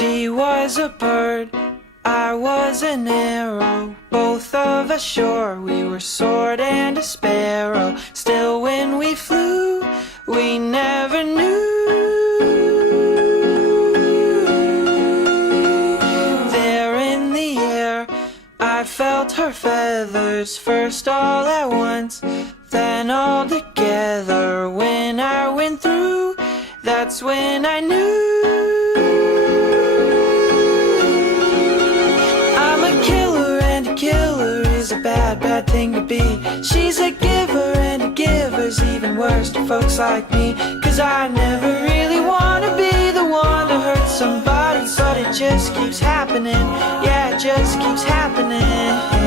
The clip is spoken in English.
She was a bird, I was an arrow. Both of us sure we were sword and a sparrow. Still when we flew, we never knew. There in the air, I felt her feathers, first all at once, then all together. When I went through, that's when I knew. I'm a killer, and a killer is a bad, bad thing to be. She's a giver, and a giver's even worse to folks like me. 'Cause I never really wanna be the one to hurt somebody, but it just keeps happening. Yeah, it just keeps happening.